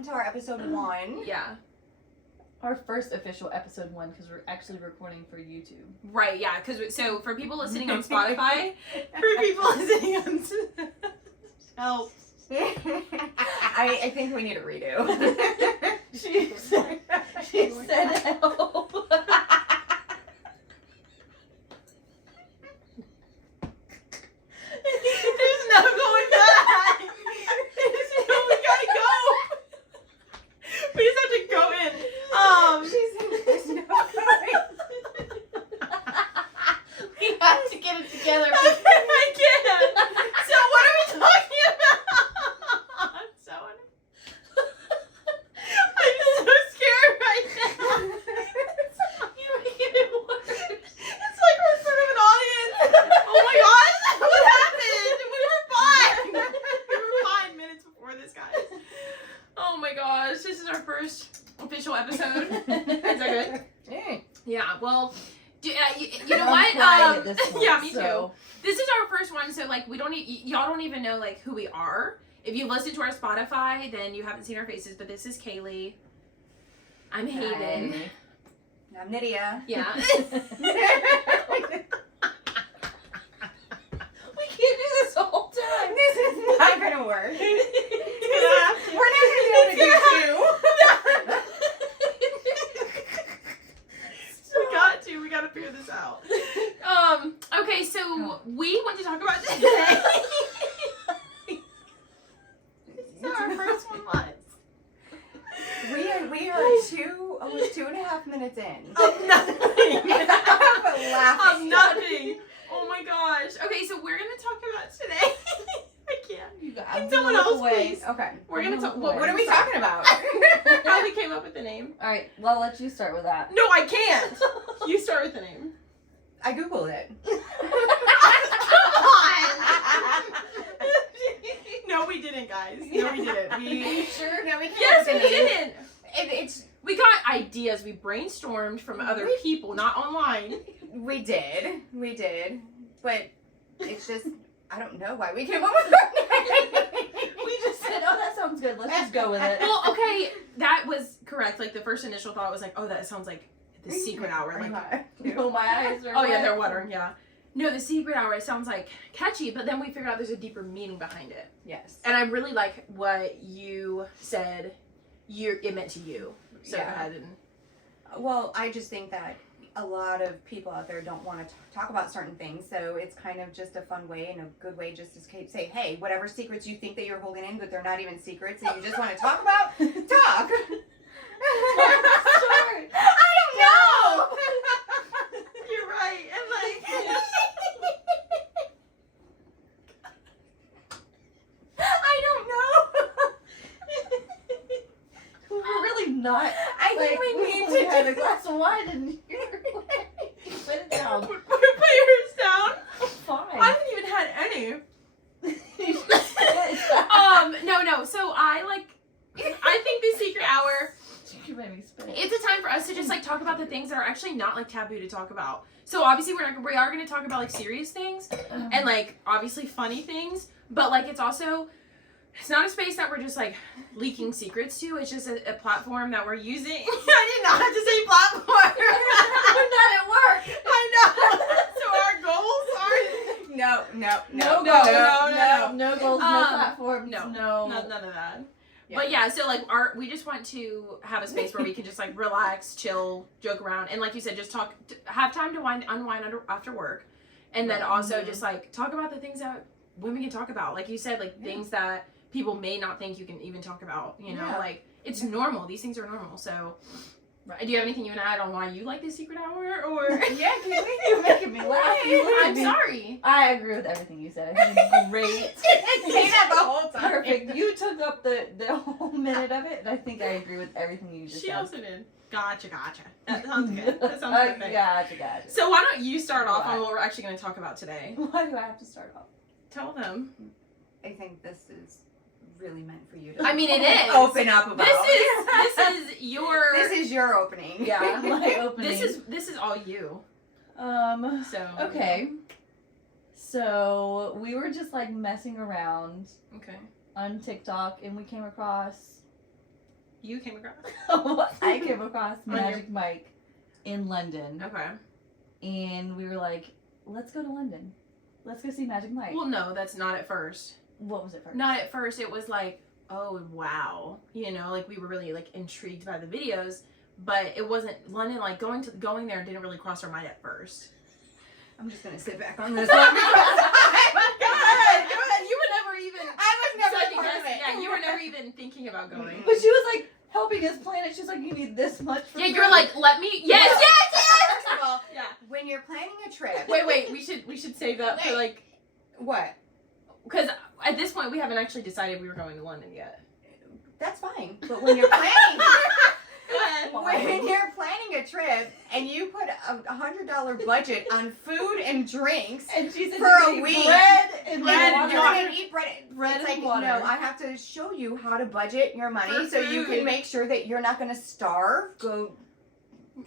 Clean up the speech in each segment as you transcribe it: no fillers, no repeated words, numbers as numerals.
welcome to our episode 1. Yeah. Our first official episode 1 because we're actually recording for YouTube. Right, yeah, because so for people listening on Spotify, for people listening on help. I think we need a redo. She said help. There's no going back. We gotta go. We just have to go in. She said there's no going. We have to get it together. I can't. So what are we talking about? I'm so scared right now. You're making it worse. It's like we're in front of an audience. Oh my gosh, what happened? We were fine minutes before this, guys. Oh my gosh, this is our first official episode. Is that good? Hey. Yeah, well, you know I'm what? crying at this point, Yeah, me so. too. This is our first one, so like we don't, y'all don't even know like who we are. If you listen to our Spotify, then you haven't seen our faces. But this is Kaylee. I'm Hayden. Hi. I'm Nydia. Yeah. We can't do this the whole time. This is not gonna work. We're We're not gonna be able to do 2. We gotta figure this out. Okay, so we want to talk about today. This is our first one live. We are almost 2.5 minutes in. Of nothing. But laughing. Of nothing. Oh my gosh. Okay, so we're gonna talk about today. I can't. You got Can someone else please? Okay. We're gonna talk. What What are we talking about? How we came up with the name? All right, well, I'll let you start with that. No, I can't. You start with the name. I googled it. Come on. No, we didn't, guys. No, we didn't. Are you sure? No, we can't. Yes, put we the name. didn't. It's We got ideas. We brainstormed from other people, not online. we did, but it's just I don't know why we came up with our name. We just said, oh, that sounds good. Let's just go with it. Well, okay, that was correct. Like the first initial thought was like, oh, that sounds like the secret hour. Like, Oh, my eyes are oh yeah, wet. they're watering. Yeah. No, the secret hour. It sounds like catchy, but then we figured out there's a deeper meaning behind it. Yes. And I really like what you said. It meant to you. So Yeah. go ahead and. Well, I just think that a lot of people out there don't want to talk about certain things, so it's kind of just a fun way and a good way just to say, hey, whatever secrets you think that you're holding in, but they're not even secrets, and you just want to talk about, talk. Sure. I don't know. You're right. And like. I don't know. We're really not. I think we need to had a do- glass of wine and you put it down. Put yours down. Fine. I haven't even had any. You should say it. No. So I think the secret hour, You made me spit. it's a time for us to just like talk about the things that are actually not like taboo to talk about. So obviously we are going to talk about like serious things and like obviously funny things, but like it's not a space that we're just like leaking secrets to. It's just a platform that we're using. I did not have to say platform. We're not at work. I know. So our goals are No. No goals, no platforms, no. no. none of that. Yeah. But yeah, so like we just want to have a space where we can just like relax, chill, joke around, and like you said, just talk, have time to unwind after work, and then also just like talk about the things that women can talk about. Like you said, like things that people may not think you can even talk about. You know, like it's normal. These things are normal. So, do you have anything you want to add on why you like the secret hour, or? Yeah, You're making me laugh. I'm sorry. I agree with everything you said. I think it's great. Say that the whole time. Perfect. You took up the whole minute of it, and I think I agree with everything you just She said. also did. Gotcha. That sounds good. That sounds perfect. Gotcha. So why don't you start off on what we're actually going to talk about today? Why do I have to start off? Tell them. I think this is really meant for you to I mean, it is. open up about. This is your. This is your opening. Yeah, my opening. This is all you. So. Okay. So we were just like messing around Okay. on TikTok, and we came across you came across? I came across On your- Magic Mike in London, Okay. and we were like, let's go to London. Let's go see Magic Mike. Well, no, that's not at first. What was it first? Not at first. It was like, oh wow, you know, like we were really like intrigued by the videos, but it wasn't London. Like going there didn't really cross our mind at first. I'm just gonna sit back on this one because Go ahead. You were never even. I was never second part of guessing. it. Yeah, you were never even thinking about going. But she was like helping us plan it. She was like, you need this much for Yeah, free. you were like, let me. Yes, Well, yes. First of all, Yeah. when you're planning a trip, Wait. We should save that for Wait. like, what? because at this point we haven't actually decided we were going to London yet. That's fine. But when you're planning, Go ahead. when you're planning a trip and you put $100 budget on food and drinks, and she said for to a me, week. bread and Bread and water. you're gonna eat bread. Bread It's and like, water. no, I have to show you how to budget your money For so you food. can make sure that you're not gonna starve. Go.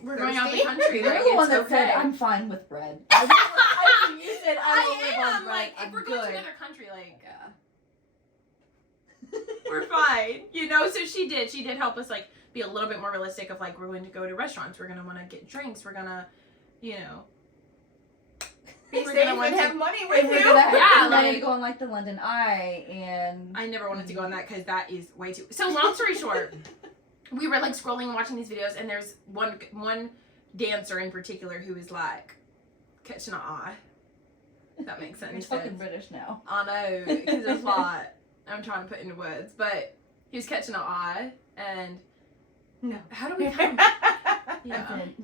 We're going out the Thirsty? country. You're Like, the one it's that okay. said, I'm fine with bread. You said, I will live on am. bread. Like, I'm if we're going to good. another country, like, Yeah. we're fine. You know, so she did help us, like, be a little bit more realistic of, like, we're going to go to restaurants. We're going to want to get drinks. We're going to, you know. Be We're safe gonna want and to- have money And with we're you. gonna have Yeah, money like- to go on like the London Eye and I never wanted to go on that because that is way too. So long story short, we were like scrolling and watching these videos, and there's one dancer in particular who is like catching an eye. If that makes you're sense. talking British now. I know because it's a lot. I'm trying to put into words, but he was catching an eye, and No. how do we come? Yeah. Okay.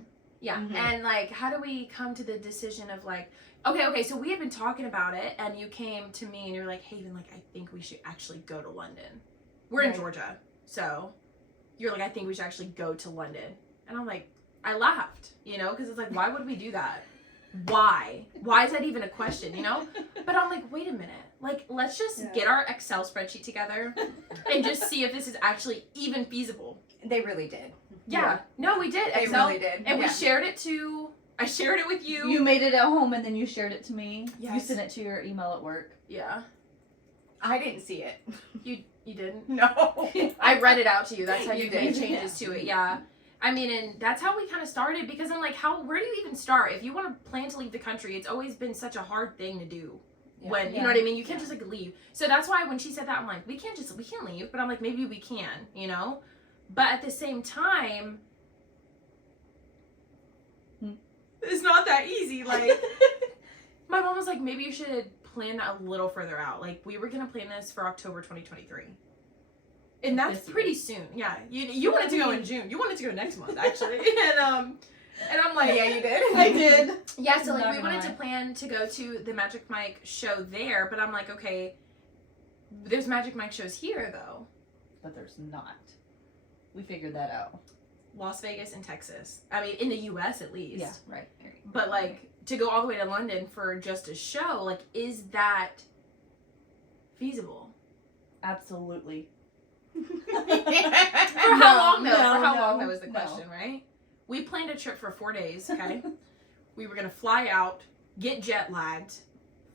Yeah, Mhm. and like, how do we come to the decision of like, okay, so we had been talking about it, and you came to me and you were like, Haven, like, I think we should actually go to London. We're in Right. Georgia, so you're like, I think we should actually go to London, and I'm like, I laughed, you know, because it's like, why would we do that? Why? Why is that even a question, you know? But I'm like, wait a minute, like, let's just Yeah. get our Excel spreadsheet together and just see if this is actually even feasible. They really did. Yeah, no, we did They Excel. really did. And yeah. we shared it I shared it with you. You made it at home and then you shared it to me. You Yes. sent it to your email at work. Yeah. I didn't see it. You didn't? No. I read it out to you. That's how You you made did. changes to it. Yeah. I mean, and that's how we kind of started because I'm like, where do you even start? If you want to plan to leave the country, it's always been such a hard thing to do. Yeah. When, you Yeah. know what I mean? You can't just like leave. So that's why when she said that, I'm like, we can't leave. But I'm like, maybe we can, you know? But at the same time, it's not that easy. Like, my mom was like, maybe you should plan that a little further out. Like, we were going to plan this for October 2023. And that's This year. pretty soon. Yeah. You wanted to go in June. You wanted to go next month, actually. and I'm like, Yeah, you did. I did. yeah, so like Not we gonna wanted to lie. plan to go to the Magic Mike show there, but I'm like, okay, there's Magic Mike shows here though. But there's not. We figured that out. Las Vegas and Texas. I mean, in the US at least. Yeah, right. But like to go all the way to London for just a show, like is that feasible? Absolutely. For how long though? no, For how no, long though is the no. question, right? We planned a trip for 4 days, okay? We were gonna fly out, get jet lagged,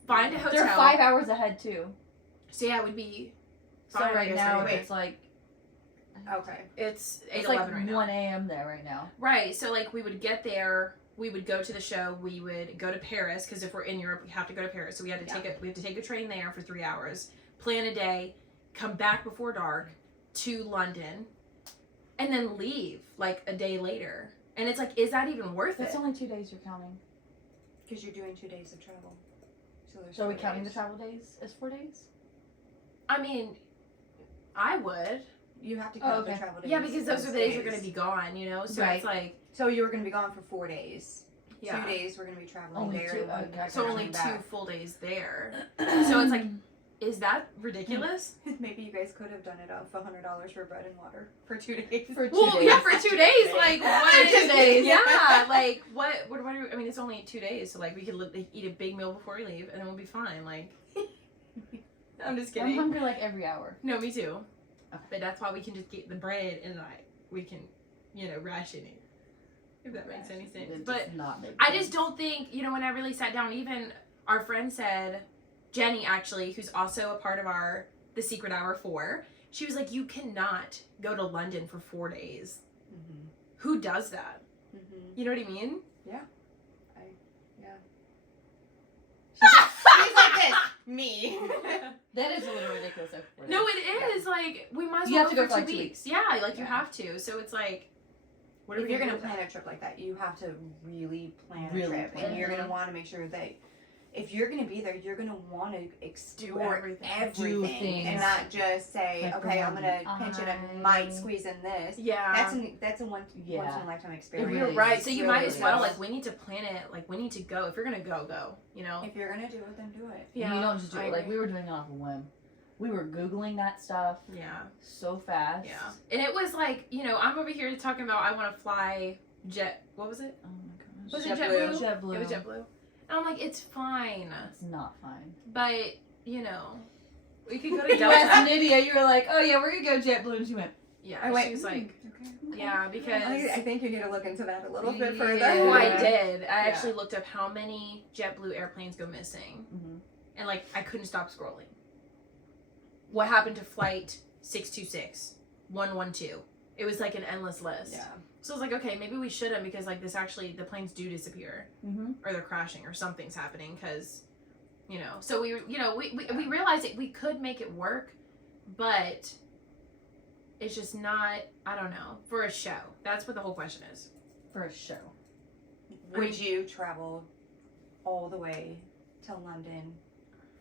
find a hotel. They're 5 hours ahead too. So yeah, it would be So fine, I right guess, now anyway. it's like Okay. It's 8:11 it's like right now. 1 a.m. there right now. Right. So like we would get there, we would go to the show, we would go to Paris because if we're in Europe, we have to go to Paris. So we had to take a train there for 3 hours, plan a day, come back before dark to London, and then leave like a day later. And it's like, is that even worth That's it? only 2 days you're counting. Because you're doing 2 days of travel. There's So are we 4 counting the days. travel days as 4 days? I mean, I would. You have to Oh, count okay. the travel days. Yeah, because those as are the days you're going to be gone, you know? So Right. it's like, So you were going to be gone for 4 days. yeah. 2 days we're going to be traveling Only there. 2, and then okay. So coming only 2 back. full days there. So it's like, is that ridiculous? Maybe you guys could have done it off $100 for bread and water for 2 days. For 2 Well, days. yeah, for 2 days, like what? For 2 days. Yeah, like what are, I mean, it's only 2 days, so like we could eat a big meal before we leave, and then we'll be fine. Like, I'm just I'm kidding. hungry like every hour. No, me too. Okay. But that's why we can just get the bread and like we can, ration it. If that makes any sense. It But does not make I sense. just don't think, when I really sat down, even our friend said, Jenny actually, who's also a part of the Secret Hour 4, She was like, you cannot go to London for 4 days. Mm-hmm. Who does that? Mm-hmm. You know what I mean? She's like this. Me. That is a little ridiculous. No, it is. Like, we might as You well have to go go for for, 2 like, 2 weeks. Yeah, like, you Yeah. have to. So it's like, what are If we you're gonna gonna do with plan a trip like that, you have to really plan Really a trip, plan and you're it. gonna want to make sure that if you're gonna be there, you're gonna want to explore everything. Do everything, things. and not just say, Like okay, I'm gonna going pinch it and on. might squeeze in this. Yeah. That's a once in a lifetime experience. really You're is. right. So you Really might as well, is. like, we need to plan it. Like, we need to go. If you're gonna go, you know? If you're gonna do it, then do it. Yeah, you don't just do I it. Like, agree. we were doing it off a whim. We were Googling that stuff Yeah. so fast. Yeah. And it was like, you know, I'm over here talking about I want to fly what was it? Oh my gosh. Was it JetBlue. JetBlue. It was JetBlue. And I'm like, it's fine. It's not fine. But, you know, we could go to You as Delta. an idiot, you were like, oh yeah, we're gonna go JetBlue. And she went, Yeah, I went, she was like, okay. yeah, because... I think you need to look into that a little bit further. Yeah. Oh, I did. I Yeah. actually looked up how many JetBlue airplanes go missing. mm-hmm. And, like, I couldn't stop scrolling. What happened to flight 626, 112? It was, like, an endless list. Yeah. So I was like, okay, maybe we shouldn't because, like, this actually, the planes do disappear. Mm-hmm. Or they're crashing or something's happening because, you know. So we realized that we could make it work, but it's just not, I don't know, for a show. That's what the whole question is. For a show. Would you travel all the way to London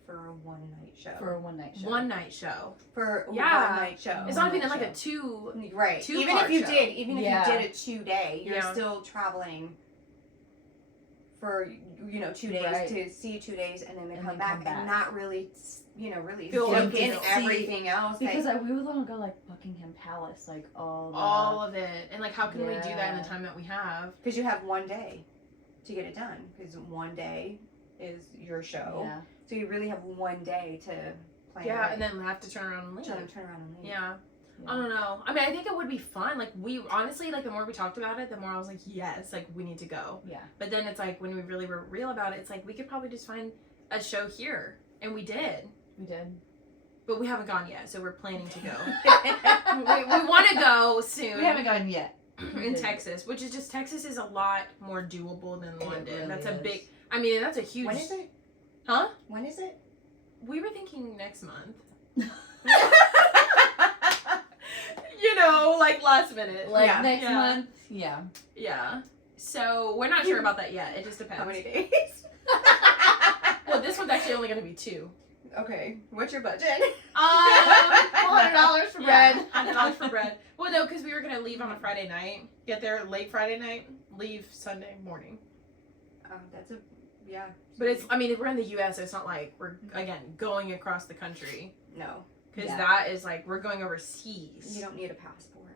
for a one-night show? For a one-night show. One night show. For a Yeah. one-night show. It's not even One-night like a show. 2. Right. Two Even part if you show. did, even if Yeah. you did a 2-day, you're Yeah. still traveling for 2 days Right. to see 2 days and then to And come then back come back. and not really really Feel soak in like- everything else. Because we would want to go like Buckingham Palace, like all of it. And, like, how can we do that in the Yeah. time that we have? because you have 1 day to get it done because 1 day is your show. Yeah. So you really have 1 day to plan. Yeah, it. and then have to turn around and leave. turn around and leave. Yeah. Yeah. I don't know. I mean, I think it would be fun. Like, we honestly, like, the more we talked about it, the more I was like, yes, like, we need to go. Yeah. But then it's like, when we really were real about it, it's like, we could probably just find a show here. And we did. We did. But we haven't gone yet, so we're planning to go. we want to go soon. We haven't gone yet. in Texas, which is just, Texas is a lot more doable than London. really That's a is. big, I mean, that's a huge. When is it? Huh? When is it? We were thinking next month. You know, like last minute. Like Yeah. next Yeah. month. Yeah. Yeah. So we're not sure about that yet. It just depends. How many days? Well, this one's actually only going to be 2. Okay. What's your budget? $400 for bread. $100 for bread. Well, no, because we were going to leave on a Friday night, get there late Friday night, leave Sunday morning. That's a yeah. But it's, I mean, we're in the U.S., so it's not like we're, again, going across the country. no. Because Yeah. that is like, we're going overseas. You don't need a passport.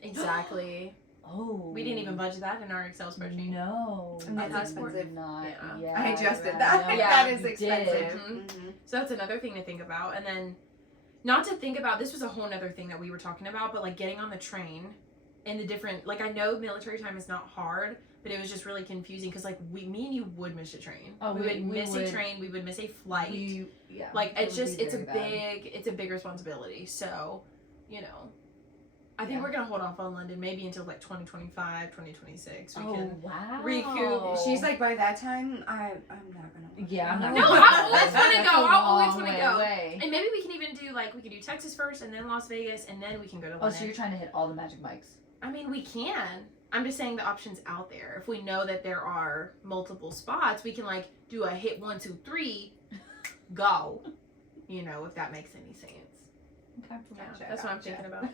Exactly. Oh. We didn't even budget that in our Excel spreadsheet. No. And that's we expensive. did Not. Yeah. Yeah. I just did right. that. No, Yeah, that is you expensive. did. Mhm. So that's another thing to think about. And then, not to think about, this was a whole nother thing that we were talking about, but like getting on the train and the different, like I know military time is not hard, but it was just really confusing because like me and you would miss a train. Oh, we we would miss a would. train, we would miss a flight. Yeah. Like it it's would just, be it's a very bad. it's a big responsibility. So, you know, I think Yeah. we're going to hold off on London maybe until like 2025, 2026. We Oh can wow. recoup. She's like, by that time, I'm not gonna. Yeah, I'm not. No, gonna- I always That's wanna a go. I always long wanna way go. away. And maybe we can even do like we could do Texas first and then Las Vegas and then we can go to Oh, London. so you're trying to hit all the magic mics? I mean, we can. I'm just saying the options out there. If we know that there are multiple spots, we can like do a hit 1, 2, 3, go. You know, if that makes any sense. Okay. Yeah, Gotcha, that's what I'm gotcha. thinking about. I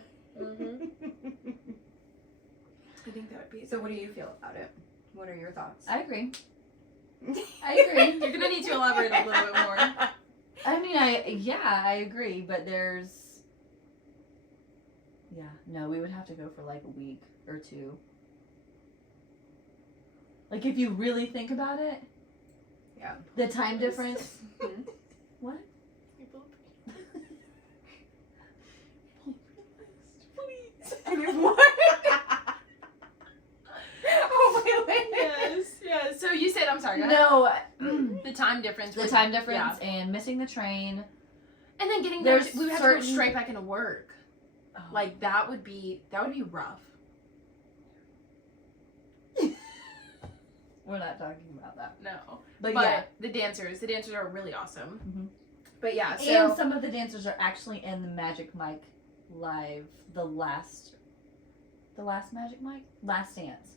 think that would be. So, what do you feel about it? What are your thoughts? I agree. I agree. You're gonna need to elaborate a little bit more. I mean, I agree, but there's. Yeah, no, we would have to go for like a week or 2. Like if you really think about it. Yeah. The time difference. Mhm. What? What? Oh my Yes, yes. So you said, I'm sorry. go ahead. No, The time difference. the time difference and missing the train. And then getting There's there, we would have to go certain- straight back into work. Like that would be rough. We're not talking about that. No. But, But yeah. the dancers are really awesome. Mhm. But yeah, so And some of the dancers are actually in the Magic Mike live, the last Magic Mike? Last Dance.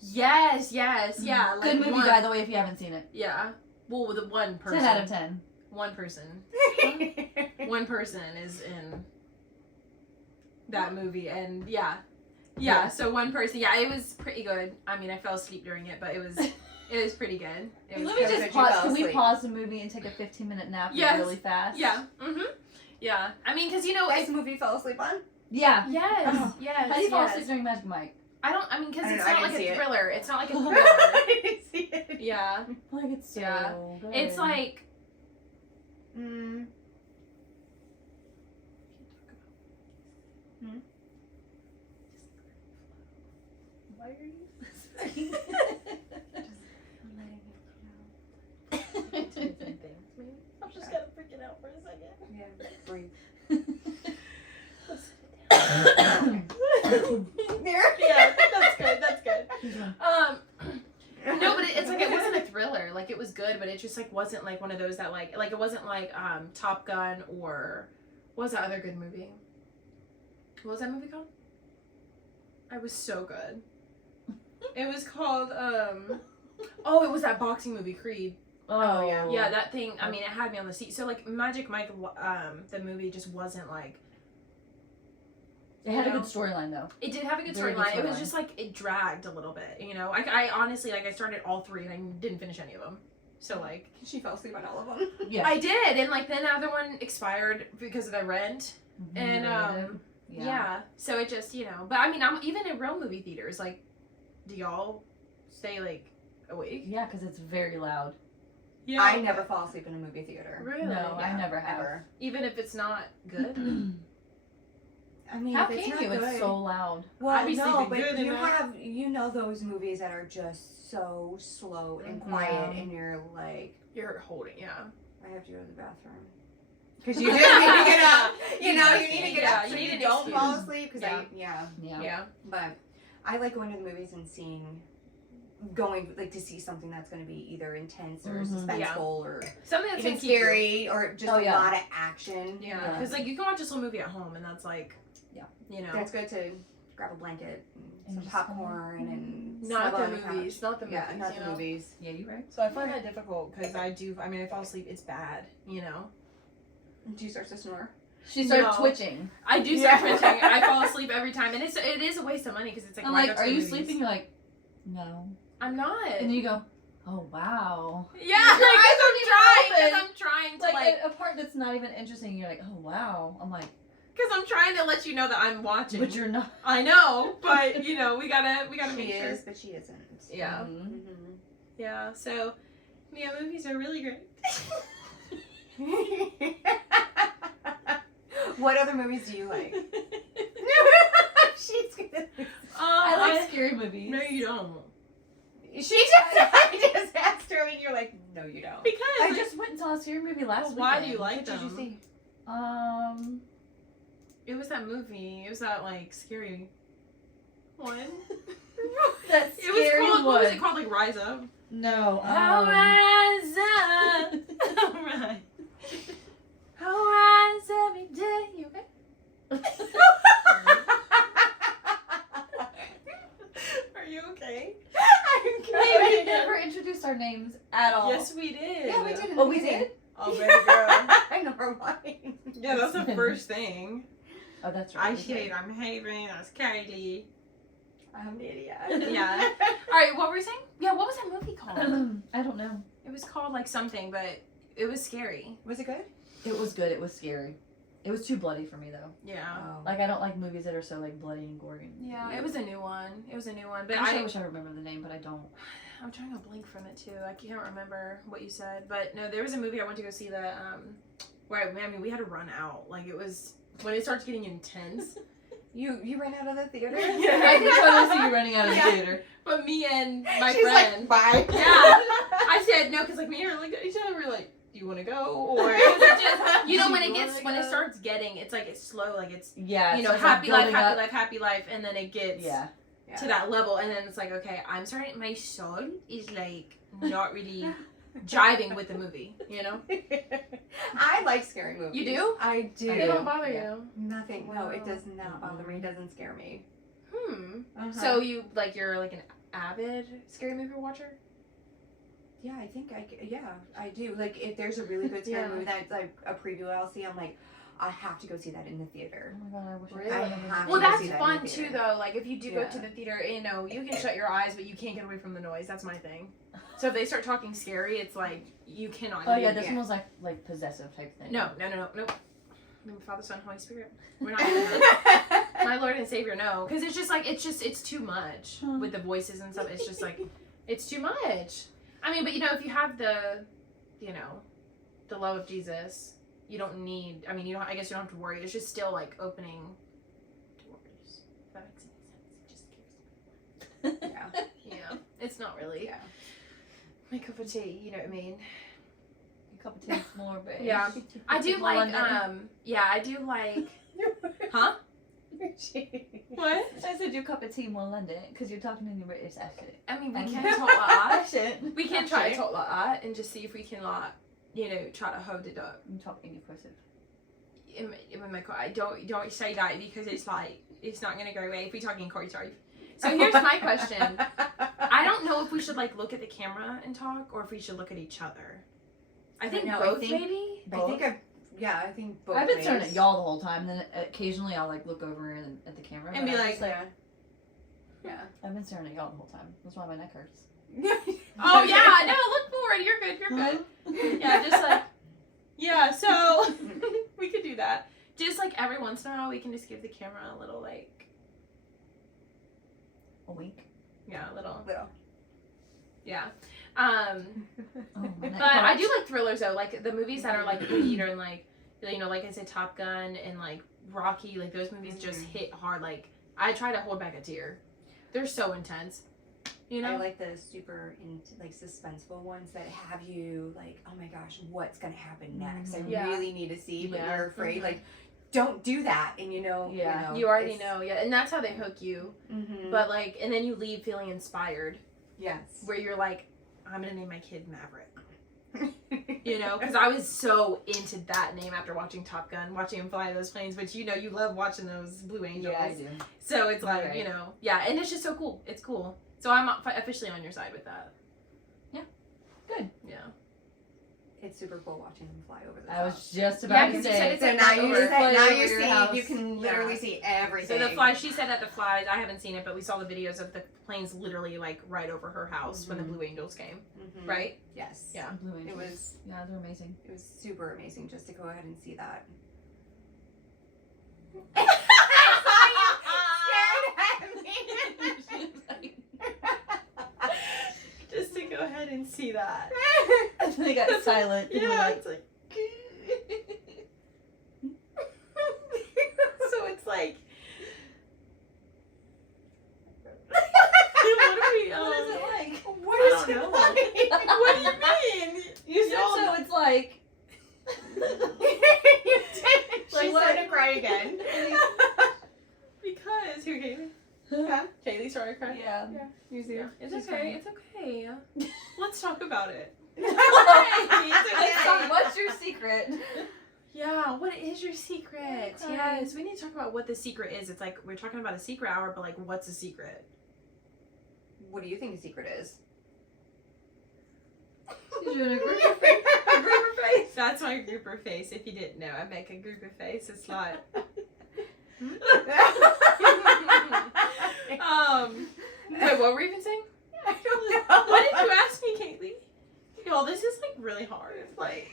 yes, yeah. Good movie, one, by the way, if you haven't seen it. Yeah. Well, with one person. 10 out of 10. One person. One person is in that movie, and yeah. So one person. Yeah, it was pretty good. I mean, I fell asleep during it, but it was pretty good. It was Let me good. just Did you pause. fall Can we asleep? pause the movie and take a 15-minute nap Yes. really fast? Yeah. Yeah. I mean, because Guys, movie you fell asleep on? Yeah. Yes. Oh. Yes. How do you fall yes. asleep during Magic Mike? I mean, because I don't it's know, I not like didn't see a it. thriller. It's not like a thriller. I didn't see it. Yeah. Like, it's so Yeah. good. It's like. Mm. Why are you listening? I'm just gonna freak it out for a second. Yeah, breathe. Yeah, that's good. Here's one. No, but it's like it wasn't a thriller. Like it was good, but it just like wasn't like one of those that like it wasn't like Top Gun or what was that other good movie? What was that movie called? It was so good. It was called oh, it was that boxing movie Creed. Oh, yeah. Yeah, that thing. I mean, it had me on the seat. So like Magic Mike, the movie just wasn't like. It had a good storyline though. It did have a good Very good storyline. It was storyline. just like it dragged a little bit, you know. I honestly like I started all three and I didn't finish any of them. So like She fell asleep on all of them. Yeah. I did, and like then the other one expired because of the rent, and yeah. So it just but I mean I'm even in real movie theaters. Like, do y'all stay like awake? Yeah, because it's very loud. Yeah. I never fall asleep in a movie theater. Really. No, I Yeah, never have. ever. Even if it's not good. I mean, How if it's can not you? good, It's so loud. well, I'd be no, sleeping but good in you that. have those movies that are just so slow and Mhm. quiet, and you're like, You're holding, yeah. I have to go to the bathroom. Because you just need to get up. You know, you need to get Yeah, up so you need you an don't excuse. fall asleep. Because Yeah. Yeah. But I like going to the movies and going like to see something that's going to be either intense or Mhm. suspenseful Yeah. or Something that's even gonna keep you- scary or just Oh, a yeah. lot of action. Yeah, Yeah. because like you can watch a slow movie at home, and that's like, Yeah. That's good to grab a blanket and And some just- popcorn and not snuggle the on the couch. movies, not the movies. Yeah, not you the know? movies. Yeah, you right. So I find that difficult because I fall asleep, it's bad, you know? Do you start to snore? She started No. twitching. I do start Yeah. twitching. I fall asleep every time, and it is a waste of money because it's like, I'm why like, go to are the you movies? sleeping? You're like, no. I'm not. And then you go, oh wow. Yeah, Your like, eyes aren't even because open. I'm trying to Like, like, a part that's not even interesting. You're like, oh wow. I'm like, because I'm trying to let you know that I'm watching. but you're not. I know, but we gotta She make sure. is, but she isn't. Yeah, Mhm. yeah. So, yeah, movies are really great. What other movies do you like? She's gonna. I like scary movies. No, you don't. I just asked her, and you're like, no, you don't. Because I just went and saw a scary movie last week. why do you like What did them? you see? It was that movie. It was that like scary one. That It was scary called. one. What was it called? Like Rise Up. No. Rise up. Alright. Rise every day. You okay? Are you okay? I'm Hey, we good. never introduced our names at all. Yes, we did. Yeah, we did. in Oh, the we beginning. did? Oh, baby girl. Number one. Yeah, that's the first thing. Oh, that's right. I'm Haven. That's Katie. I'm Lydia. Yeah. All right, what were we saying? Yeah, what was that movie called? I don't know. It was called like something, but it was scary. Was it good? It was good. It was scary. It was too bloody for me though. Yeah. Like I don't like movies that are so like bloody and gory. Yeah, it was a new one. But I wish I remember the name, but I don't. I'm trying to blink from it too. I can't remember what you said, but no, there was a movie I went to go see that where we had to run out. Like it was when it starts getting intense. You ran out of the theater? I can totally see you running out of the Yeah. theater. But me and my She's friend, like, bye. Yeah. I said no because like me and her looked at each other. We're like, do you want to go, or is it just, you know, when Do you it gets, wanna when it go? starts getting, it's like, it's slow, like it's, Yeah. you so know, it's like happy life, building happy up. life, happy life, and then it gets Yeah. to that level, and then it's like, okay, I'm starting, my soul is like not really jiving with the movie, you know? I like scary movies. You do? I do. They don't bother Yeah. you. Nothing. No, it Wow. does not bother me. It doesn't scare me. Uh-huh. So you, like, you're like an avid scary movie watcher? Yeah, I think I do. Like, if there's a really good scary Yeah. movie that's like a preview I'll see, I'm like, I have to go see that in the theater. Oh my god, I wish Really? I I could. have Well, to go that's see that in fun the too, theater. though. Like, if you do go Yeah. to the theater, you know, you can shut your eyes, but you can't get away from the noise. That's my thing. So if they start talking scary, it's like you cannot. Oh do- yeah, this one was like possessive type thing. No. Father, Son, Holy Spirit. We're not doing that. My Lord and Savior, no, because it's just like it's too much with the voices and stuff. It's just like it's too much. I mean, but you know, if you have the, you know, the love of Jesus, you don't need. I mean, you don't. I guess you don't have to worry. It's just still like opening doors. If that makes any sense. It just scares me. Yeah. Yeah, it's not really Yeah. my cup of tea. You know what I mean? A cup of tea more, babe. Yeah. I do like. London. Yeah, I do like. Huh? What? I said your cup of tea more London because you're talking in your British accent. I mean, we And- can talk like that. Accent. We can try to talk like that and just see if we can, like, you know, try to hold it up. I'm talking cursive. In my I don't say that because it's like it's not gonna go away if we talk in Corey. So here's my question. I don't know if we should like look at the camera and talk or if we should look at each other. I think know, I both think- maybe. I think both I've been ways. staring at y'all the whole time. Then occasionally I'll like look over at the camera And but be I'm like, just Yeah. I've been staring at y'all the whole time. That's why my neck hurts. Oh yeah, no, look forward. You're good. You're good. Yeah, just like yeah. So we could do that. Just like every once in a while, we can just give the camera a little like A week. yeah, a little Little. yeah. Oh, my neck But I hurts. do like thrillers though, like the movies that are like leader and like you know, like I said, Top Gun and like Rocky, like those movies just hit hard. Like I try to hold back a tear. They're so intense. You know? I like the super suspenseful ones that have you like, oh my gosh, what's gonna happen next? I Yeah. really need to see, but Yeah. you're afraid. Mhm. Like, don't do that, and Yeah. You already know, yeah, and that's how they hook you. Mm-hmm. But like, and then you leave feeling inspired, yes. where you're like, I'm gonna name my kid Maverick. You know, because I was so into that name after watching Top Gun, watching him fly those planes. Which you know, you love watching those Blue Angels. Yeah, I do. So it's like, Right. you know, yeah, and it's just so cool. It's cool. So I'm officially on your side with that. Yeah. Good. Yeah. It's super cool watching them fly over the I top. was just Yeah, about 'cause to you said say. it's So like now right you over- see, fly now over you your see, house. you can literally see So everything. the fly, she said that the flies, I haven't seen it, but we saw the videos of the planes literally like right over her house when the Blue Angels came, Mhm. right? Yes. Yeah. Blue It Angels. was Yeah, they're amazing. it was super amazing just to go ahead and see that. Just to go ahead and see that. And then they got silent. and we're Yeah, like, it's like. So it's like. What are we? what is it like? What I is don't it know. like? What do you mean? You said Y'all- so. It's like. You did. Like She's what? starting to cry again. Because here, Kaylee. Huh? Kaylee started crying. Yeah. You see? Yeah, it's She's okay. fine. It's okay. Let's talk about it. It's So what's your secret? Yeah, what is your secret? Okay. Yes, we need to talk about what the secret is. It's like we're talking about a secret hour, but like, what's a secret? What do you think the secret is? She's doing a grouper face. That's my grouper face. If you didn't know, I make a grouper face. It's like, wait, what were you even saying? I don't know. What did you ask me, Kaylee? Y'all, this is like really hard. Like,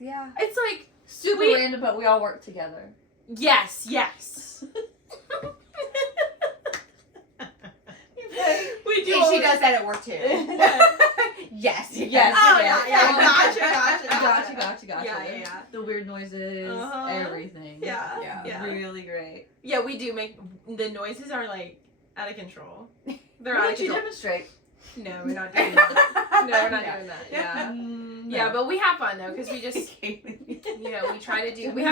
Yeah. it's like Super we- random, but we all work together. yes. We do. And she does that at work too. Yes. Yes. Oh, yes. yeah. Gotcha. Yeah. The weird noises, Uh-huh. everything. Yeah. Really great. Yeah, we do make the noises are like out of control. They're Why out don't of you control. demonstrate? No, we're not doing that. No, we're not Yeah. doing that. Yeah. No. Yeah, but we have fun though, because we just, you know, we try to do, we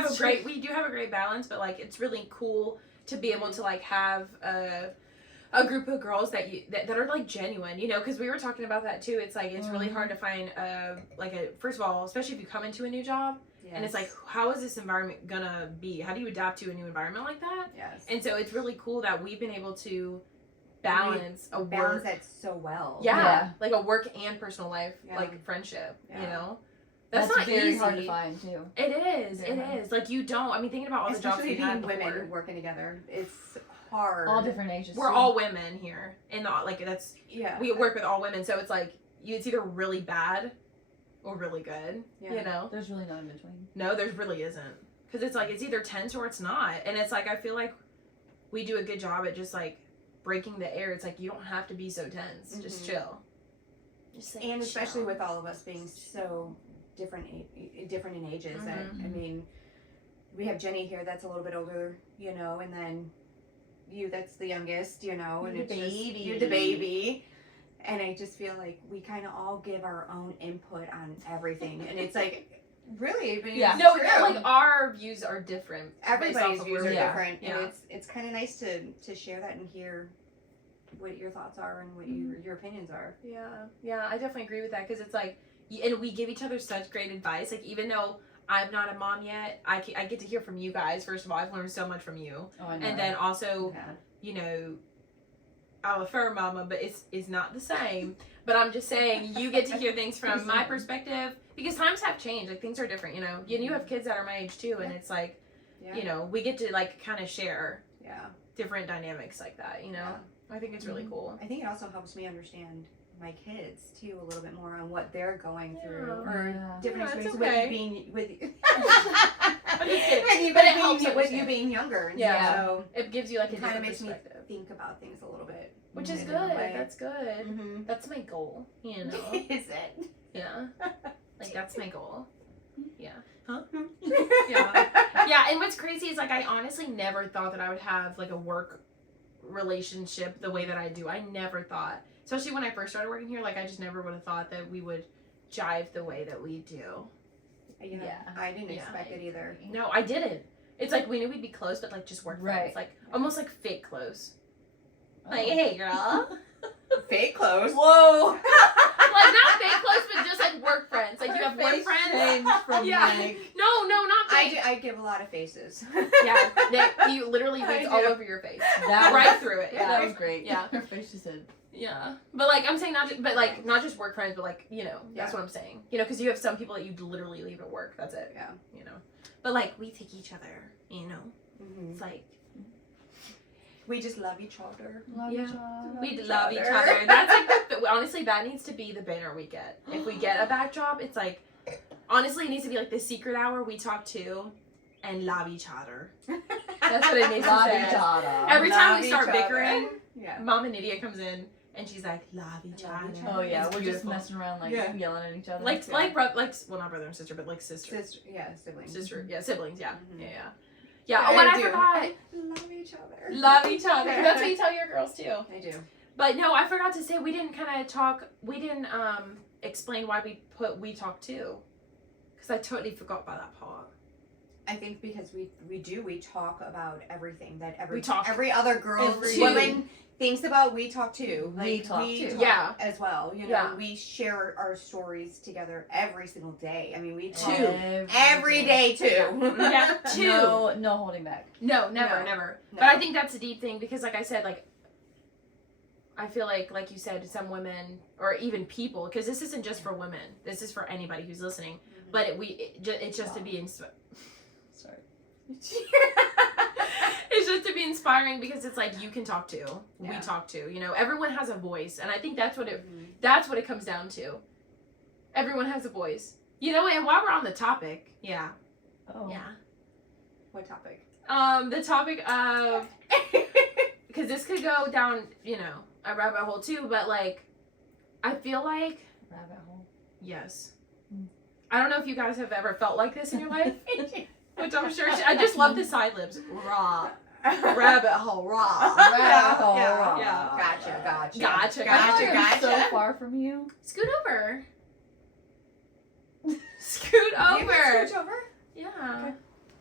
do have a great balance, but like, it's really cool to be able to like have a group of girls that that are like genuine, you know, because we were talking about that too. It's like, it's really hard to find first of all, especially if you come into a new job, and it's like, how is this environment gonna be? How do you adapt to a new environment like that? Yes. And so it's really cool that we've been able to balance a balance work, that so well. yeah, like a work and personal life, Yeah. like friendship, you Yeah. know. That's Not very easy. hard to find too. It is. Very It hard. is. Like, you don't. I mean, thinking about all the jobs Especially we had being women before. working together, it's hard. All different ages. We're too. all women here, and like that's Yeah. we work with all women, so it's like it's either really bad or really good. Yeah. You know? There's really no in between. No, there really isn't, because it's like it's either tense or it's not, and it's like I feel like we do a good job at just like breaking the air. It's like you don't have to be so tense. Just Mhm. chill. Just like, And especially chill. with all of us being so different in ages, that I mean, we have Jenny here that's a little bit older, you know, and then you that's the youngest, you know, and You're it's the just, baby. you're the baby. And I just feel like we kind of all give our own input on everything, and it's like really, but Yeah. it's No, true. like our views are different. based Everybody's off of views where are we Yeah. different, Yeah. and it's kind of nice to share that and hear what your thoughts are and what your opinions are. Yeah, I definitely agree with that, because it's like, and we give each other such great advice. Like, even though I'm not a mom yet, I get to hear from you guys. First of all, I've learned so much from you, Oh, I know. and then also, Yeah. you know, I'm a fur mama, but it's not the same. But I'm just saying, you get to hear things from my perspective, because times have changed. Like, things are different, you know. And you have kids that are my age too, and it's like, Yeah. you know, we get to like kind of share Yeah. different dynamics like that. You know, Yeah. I think it's really cool. I think it also helps me understand my kids too a little bit more on what they're going through, Yeah. or Yeah. different Yeah, it's experiences okay. with being with you. I'm just kidding. With you, But it being- helps with you understand. being younger. And Yeah. So It gives you like a it kind of different makes me perspective, think about things a little bit. which in is a good. different way. That's good. Mm-hmm. That's my goal, you know. Is it? Yeah. Like, that's my goal. Yeah. Huh? Yeah, and what's crazy is, like, I honestly never thought that I would have, like, a work relationship the way that I do. I never thought. Especially when I first started working here, like, I just never would have thought that we would jive the way that we do. You know, Yeah. I didn't Yeah. expect it either. No, I didn't. It's like, we knew we'd be close, but, like, just work friends. Right. Like, almost like fake close. Oh. Like, hey, girl. Fake clothes. Whoa. Like, not fake close, but just, like, work friends. Like, you have work friends. Changed from Yeah. like No, not fake. I give a lot of faces. Yeah, you literally I reads do. all over your face, that right was- through it. Yeah, that was great. Yeah. Her face just said. Yeah, but like I'm saying, not just work friends, but like, you know, that's Yeah. what I'm saying. You know, because you have some people that you literally leave at work. That's it. Yeah. You know, but like we take each other. You know, Mhm. it's like We just love each other. Love Yeah. each other. we love each other. That's like honestly, that needs to be the banner we get. If we get a backdrop, it's like honestly, it needs to be like the secret hour. We talk to and love each other. That's what it needs to Love say. each other. Every time Love we each start other. bickering, Yeah. Mama Nydia comes in and she's like, "Love each Love other." each Oh yeah, It's we're beautiful. just messing around like Yeah. yelling at each other. Like Yeah. well, not brother and sister, but like siblings, Siblings. siblings, yeah, Mhm. yeah. Yeah, Oh, I and I do. forgot, Love each other. love each other. That's what you tell your girls too. I do. But no, I forgot to say we didn't kind of talk. We didn't explain why we put "we talk too," because I totally forgot about that part. I think because we talk about everything that We talk. every other girl, Every- woman thinks about. We talk too. We talk too. Yeah. as well. You know, Yeah. we share our stories together every single day. I mean, we talk Two. every day too. Yeah, two. No holding back. No, never, No. never. No. But I think that's a deep thing because, like I said, like I feel like you said, some women or even people, because this isn't just for women. This is for anybody who's listening. But it's just to be Sorry. it's just to be inspiring because it's like you can talk to, we Yeah. talk to. You know, everyone has a voice, and I think that's what it Mhm. that's what it comes down to. Everyone has a voice. You know, and while we're on the topic, yeah. Oh. What topic? The topic of, because this could go down, you know, a rabbit hole too, but like, I feel like, Rabbit hole. yes. Mm. I don't know if you guys have ever felt like this in your life, which I'm sure, I just love the side lips. Raw. Rabbit hole, raw. Rabbit hole, Yeah. raw. Yeah. Gotcha. Gotcha. Gotcha. I feel like I'm Gotcha. so far from you. Scoot over. Scoot You can over. scooch over. Yeah. Okay.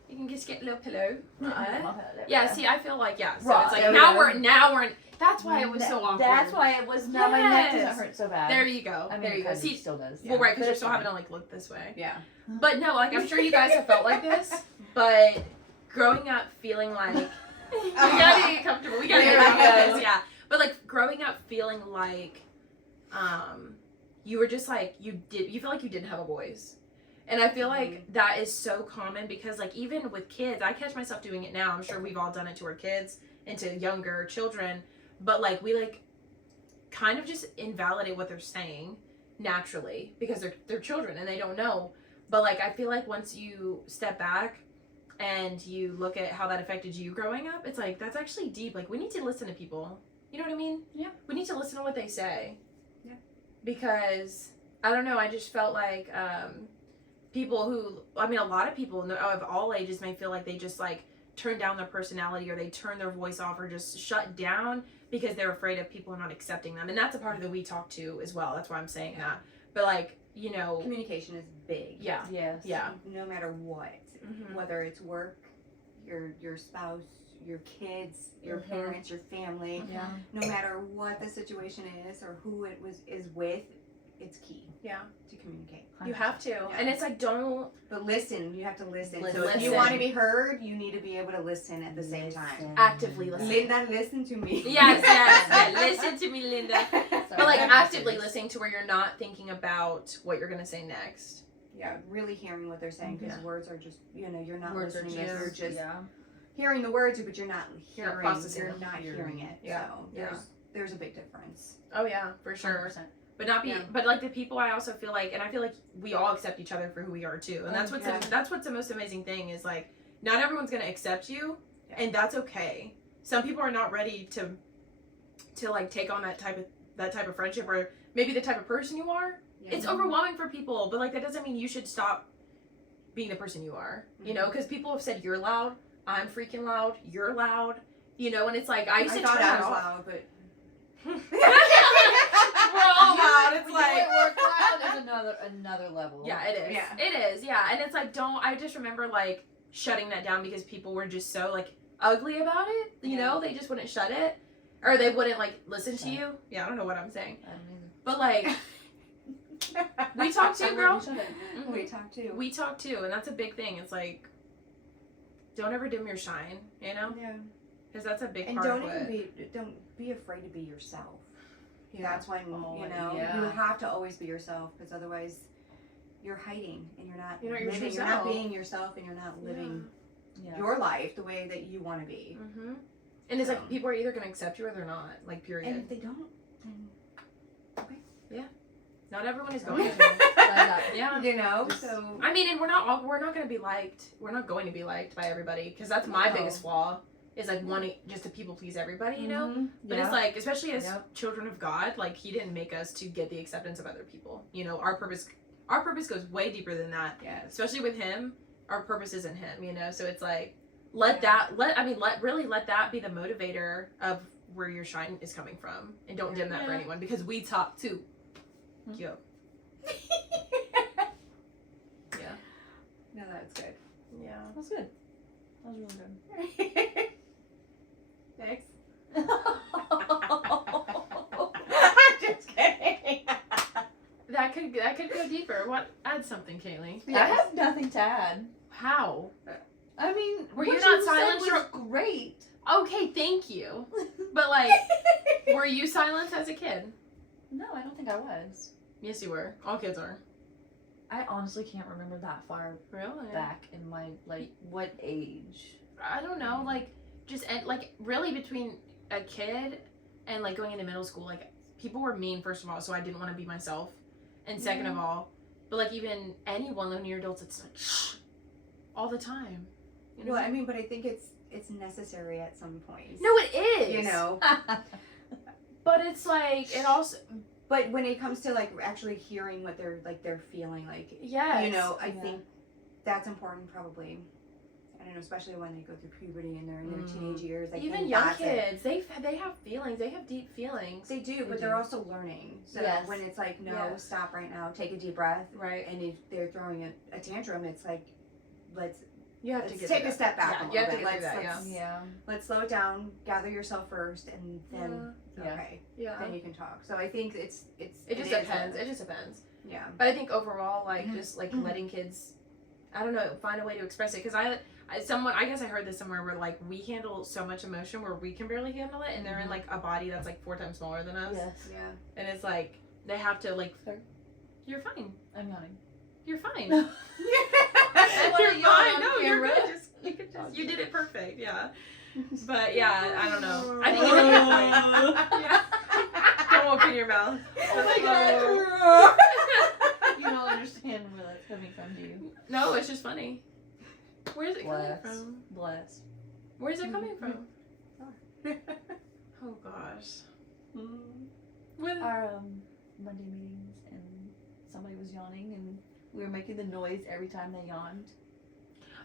You can just get a little pillow. Yeah. Yeah, see, I feel like, yeah. So Right, it's like, there we now go. we're in, that's why it was so awkward. That's why it was not. My neck Yes. doesn't hurt so bad. There you go. I mean, there you go. kind of See, still does. well, right, because But you're it's still fine. having to, like, look this way. Yeah. But no, like, I'm sure you guys have felt like this, but growing up feeling like, we gotta get comfortable. We gotta get There we comfortable. go. Yeah. But, like, growing up feeling like, you were just, like, you feel like you didn't have a voice. And I feel like that is so common because, like, even with kids, I catch myself doing it now. I'm sure we've all done it to our kids and to younger children. But, like, we, like, kind of just invalidate what they're saying naturally because they're children and they don't know. But, like, I feel like once you step back and you look at how that affected you growing up, it's like, that's actually deep. Like, we need to listen to people. You know what I mean? Yeah. We need to listen to what they say. Yeah. Because, I don't know, I just felt like, people who, I mean, a lot of people of all ages may feel like they just, like, turn down their personality or they turn their voice off or just shut down because they're afraid of people not accepting them. And that's a part of the we talk to as well. That's why I'm saying that. But, like, you know. Communication is big. Yeah. Yes. Yeah. No matter what, Mhm. whether it's work, your spouse, your kids, your Mhm. parents, your family, Yeah. no matter what the situation is or who it is with, it's key Yeah. to communicate. You have to. And it's like, don't. But listen, you have to listen. So if Listen. you want to be heard, you need to be able to listen at the same time. Listen. Actively listen. Linda, listen to me. Yes, yes. Listen to me, Linda. Sorry, But, like, I have actively issues. listening to where you're not thinking about what you're going to say next. Yeah, really hearing what they're saying because Yeah. words are just, you're not Words are listening. You're just yeah. hearing the words, but you're not You're not hearing. processing You're them. not hearing it. Yeah. So Yeah. there's a big difference. Oh, yeah, for sure. 100%. But not be, Yeah. but like the people I also feel like, and I feel like we all accept each other for who we are too, and that's what's yeah. that's what's the most amazing thing is like not everyone's gonna accept you, Yeah. and that's okay. Some people are not ready to like take on that type of friendship or maybe the type of person you are. Yeah. It's overwhelming for people, but like that doesn't mean you should stop being the person you are. You know, because people have said you're loud, I'm freaking loud, you're loud. You know, and it's like I used to thought turn I that was off. loud, but We're all loud. It's like work loud is another level. yeah, it is. Yeah. It is. Yeah, and it's like I just remember like shutting that down because people were just so like ugly about it. You Yeah. know, they just wouldn't shut it, or they wouldn't like listen to you. Yeah, I don't know what I'm saying, I don't either. but like we talk too, girl. Mhm. We talk too. We talk too, and that's a big thing. It's like don't ever dim your shine. You know, Yeah. because that's a big And part don't of even it. don't be afraid to be yourself. Yeah. That's when Oh, you know yeah. you have to always be yourself because otherwise you're hiding and you're not You're not your living. true You're not self. being yourself and you're not living Yeah. your life the way that you want to be. Mm-hmm. And it's So. like people are either gonna accept you or they're not. Like period. And if they don't, then Not everyone is going to. Yeah. you know. Just- So I mean, and we're not going to be liked. We're not going to be liked by everybody because that's my No. biggest flaw is like wanting just to people please everybody, you know. Mhm. But it's like, especially as Yep. children of God, like He didn't make us to get the acceptance of other people. You know, our purpose goes way deeper than that. Yes. Especially with Him, our purpose isn't Him. You know, so it's like Yeah. let that be the motivator of where your shine is coming from, and don't dim that for Yeah. anyone because we talk too. Mhm. Yo. Yeah. No, that's good. Yeah. That was good. That was really good. Next. I I'm just kidding. That could go deeper. What? Add something, Kaylee. have nothing to add. How? I mean, Were what you not said silent? was great. Okay, thank you. But like, were you silent as a kid? No, I don't think I was. Yes, you were. All kids are. I honestly can't remember that far Really? back in my what age. I don't know. Like, just like really between a kid and like going into middle school, like people were mean first of all, so I didn't want to be myself, and second of all, but like even anyone when you're adults, it's like shh, all the time. You know? Well, I mean, but I think it's necessary at some point. No, it is. You know. But it's like it also. But when it comes to like actually hearing what they're feeling, like Yes. you know, I Yeah. think that's important probably. I don't know, especially when they go through puberty and they're in their teenage years. I Even think young that's it. kids, they have feelings. They have deep feelings. They do, but do. they're also learning. So Yes. when it's like, no, Yes. stop right now, take a deep breath, Right. and if they're throwing a tantrum, it's like, let's You have to let's get take through a that. step back Yeah, a you little have to bit. get through Let's, that, let's, Yeah. let's slow it down, gather yourself first, and then Yeah. okay, Yeah. then you can talk. So I think it It just depends. It just depends. Yeah. But I think overall, like, Mhm. just like letting kids, I don't know, find a way to express it. Because I guess I heard this somewhere where like we handle so much emotion where we can barely handle it, and they're in like a body that's like 4 times smaller than us, Yes. Yeah. and it's like they have to like, Sorry. you're fine, I'm yawning. you're fine. I wanna You're yawn fine. on No, you're camera. good. You did it perfect. Yeah. But yeah, I don't know. I think it's yeah. Don't open your mouth. Oh my god. You don't understand where that's coming from, do you? No, it's just funny. Where's it coming Bless. from? Bless. Where's it coming from? Oh gosh. With Our Monday meetings, and somebody was yawning, and we were making the noise every time they yawned.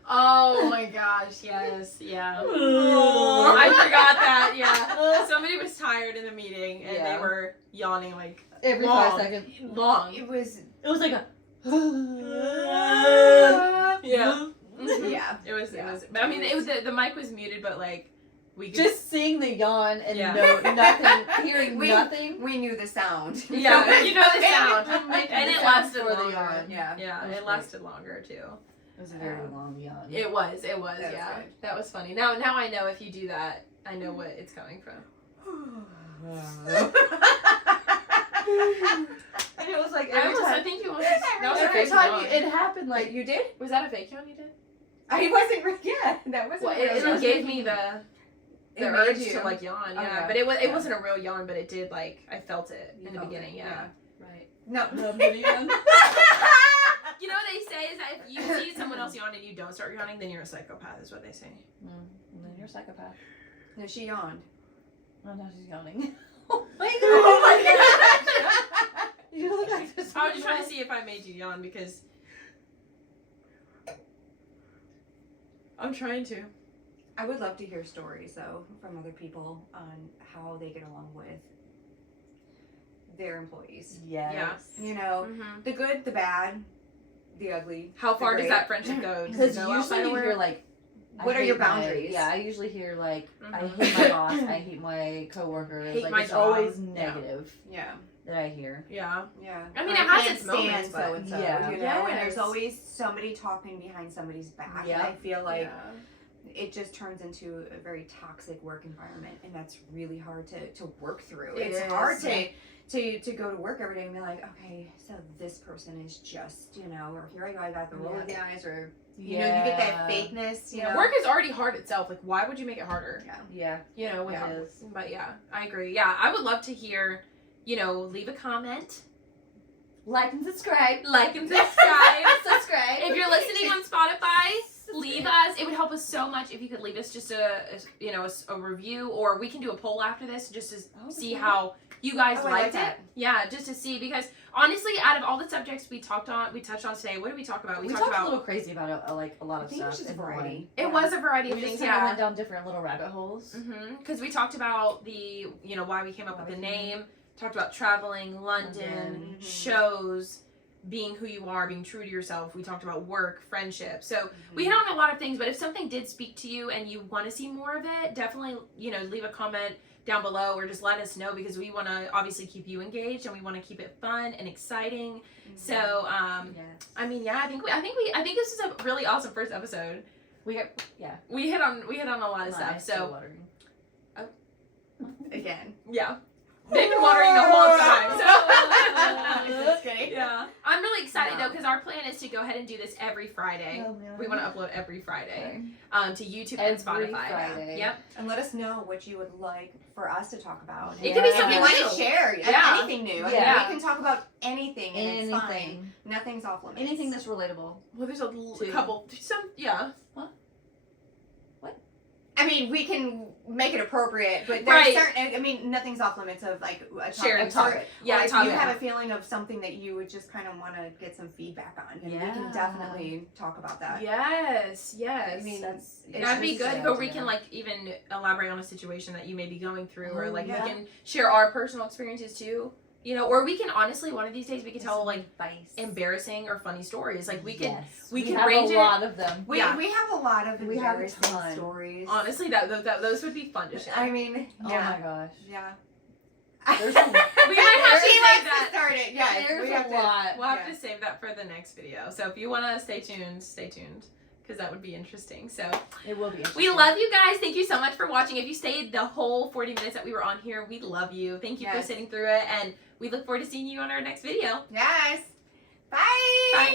oh my gosh, yes, yeah. I forgot that, yeah. Somebody was tired in the meeting and Yeah. they were yawning like Every long, 5 seconds. long. It was It was like a. Yeah. Mhm. yeah. It was. Yeah. But I mean, it was the mic was muted, but like we could Just seeing the yawn and Yeah. nothing, hearing We- nothing. We knew the sound. Yeah, you know the sound, Making and the it sound lasted for the longer. yawn. Yeah. Yeah, That was it great. lasted longer too. It was a very long yawn. It was. That was Yeah, good. that was funny. Now I know if you do that, I know what it's coming from. And it was like I every I time. think you almost. That was a Every fake time yawn. it happened, Like like you did? Was that a fake yawn you did? I wasn't. Yeah, that wasn't. Well, real. it was gave making me me- the It urge made you. to like yawn. Yeah, Okay. but it Yeah. wasn't a real yawn, but it did like I felt it You in the felt beginning. it, Yeah. right. No. You know what they say is that if you see someone else yawn and you don't start yawning, then you're a psychopath. Is what they say. And then you're a psychopath. No, she yawned. Oh, now she's yawning. Oh my God. You look like this. I was just trying to see if I made you yawn because I'm trying to. I would love to hear stories though from other people on how they get along with their employees. Yes. Yeah. You know, Mm-hmm. the good, the bad, the ugly. How far the does great. that friendship go? Does Because it go outside usually of you work? hear like, I What are hate your my- boundaries? Yeah, I usually hear like, I Mhm. hate my boss, I hate my coworkers. Hate like my it's job. always Yeah. negative Yeah. that I hear. Yeah. Yeah. I mean, Or it has can't its moments, stand but- so and so. Yeah. You know, and there's Yes. always somebody talking behind somebody's back. Yeah. And I feel like Yeah. it just turns into a very toxic work environment, and that's really hard to work through. It It's is. hard to go to work every day and be like, okay, so this person is just, you know, or here I got the roll of the eyes, or you know, you get that fakeness. You know, Work is already hard itself. Like, why would you make it harder? Yeah. Yeah, You know, with Yeah. it is. But yeah, I agree. Yeah, I would love to hear. You know, leave a comment, Like and subscribe. like and subscribe. Subscribe. If you're listening on Spotify, leave us. It would help us so much if you could leave us just a review, or we can do a poll after this just to see how you guys Oh, I like liked it. that. Yeah, just to see, because honestly, out of all the subjects we touched on today, what did we talk about? we talked talked about a little crazy about like a lot I of think it stuff. was just in one. variety. it was a variety of We things. just kind of Yeah. went down different little rabbit holes. Because we talked about the, why we came up with the name, talked about traveling, London, Mhm. shows, being who you are, being true to yourself. We talked about work, friendship. So Mm-hmm. we hit on a lot of things, but if something did speak to you and you want to see more of it, definitely, leave a comment down below or just let us know, because we want to obviously keep you engaged and we want to keep it fun and exciting. Mm-hmm. So, Yes. I mean, yeah, I think this is a really awesome first episode. We got We hit on a lot of stuff. So, watering. Again. yeah. They've been watering the whole time. So. Just kidding. Yeah. I'm really excited No. though, because our plan is to go ahead and do this every Friday. We want to upload every Friday to YouTube and Every Spotify. Friday. Yep. And let us know what you would like for us to talk about. It could be If something you want new. to share Yeah. anything new. I Yeah. mean, we can talk about anything, and it's fine. Anything. Nothing's off limits. Anything that's relatable. Well, there's a Two. couple. Yeah. I mean, we can make it appropriate, but there's Right. certain. I mean, nothing's off limits of like a Sharing topic. Yeah, or if talk you about have a feeling of something that you would just kind of want to get some feedback on, and we can Yeah. definitely talk about that. Yes. I mean, That's That'd be just good, yeah, but we yeah. can like even elaborate on a situation that you may be going through, or Oh, like yeah. we can share our personal experiences too. You know, or we can honestly one of these days we can tell like advice. embarrassing or funny stories. Like we can Yes. we can have range a it- lot of them. We Yeah. we have a lot of We have a embarrassing ton. stories. honestly those would be fun to share. I mean, Oh yeah, my gosh. yeah. There's a- We might have to She save wants that. to start it. Yes, There's we a have to. lot. We'll have Yeah. to save that for the next video. So if you want to stay tuned because that would be interesting. So It will be. we love you guys. Thank you so much for watching. If you stayed the whole 40 minutes that we were on here, we love you. Thank you for Yes. sitting through it, and we look forward to seeing you on our next video. Yes.